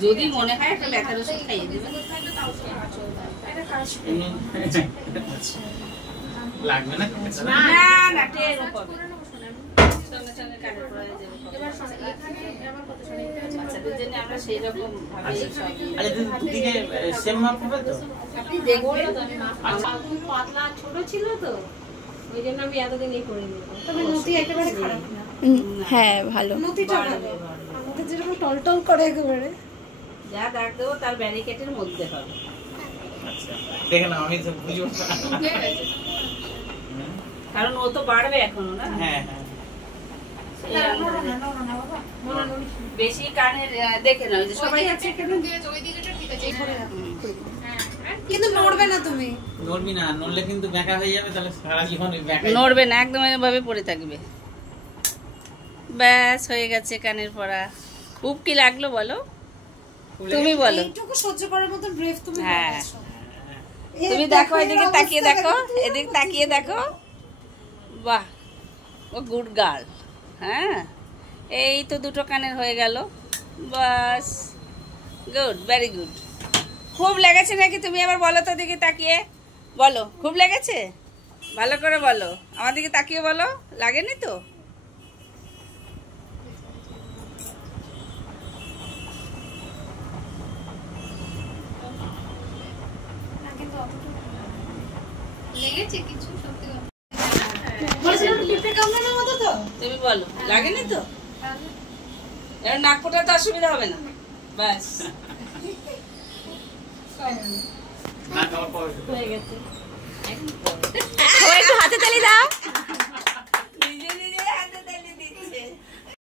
যদি মনে হয় একটা ব্যথার ওষুধ খাইয়ে দেবে লাগবে না না না টের উপর সঙ্গে সঙ্গে কানে পড়ে যাবে এবার এখানে আমার কথা শুনে বাচ্চাদের জন্য আমরা সেই রকম ভাবে আরে দিদিকে সেম মাপ হবে তো আপনি দেখবেন তো আমি মাপ পাতলা ছোট ছিল তো ওই জন্য আমি এতদিন এই করে নিব তবে নতি একেবারে খারাপ না হ্যাঁ ভালো নতিটা ভালো আমাদের যেরকম টলটল করে একেবারে যা দাগ দেবো তার ব্যারিকেডের মধ্যে হবে আচ্ছা দেখেন আমি তো বুঝবো কারণ ও তো বাড়বে এখনো না হ্যাঁ বেশি কানের দেখে নাও যে সবাই আছে কেন ওই দিকটা ঠিক আছে কিন্তু নড়বে না তুমি নড়বি না নড়লে কিন্তু ব্যাকা হয়ে যাবে তাহলে সারা জীবন ব্যাকা নড়বে না একদম এভাবে পড়ে থাকবে ব্যাস হয়ে গেছে কানের পড়া খুব কি লাগলো বলো তুমি বলো এইটুকু সহ্য করার মতো ব্রেভ তুমি হ্যাঁ তুমি দেখো এদিকে তাকিয়ে দেখো এদিকে তাকিয়ে দেখো বাহ ও গুড গার্ল হ্যাঁ এই তো দুটো কানের হয়ে গেল বাস গুড ভেরি গুড খুব লেগেছে নাকি তুমি আবার বলো তো দিকে তাকিয়ে বলো খুব লেগেছে ভালো করে বলো আমার দিকে তাকিয়ে বলো লাগেনি তো লেগেছে কিছু সত্যি তুমি বলো লাগেনি তো এর নাক ফোটাতে অসুবিধা হবে না ব্যাস না খাওয়ার পর সবাই একটু হাতে তালি দাও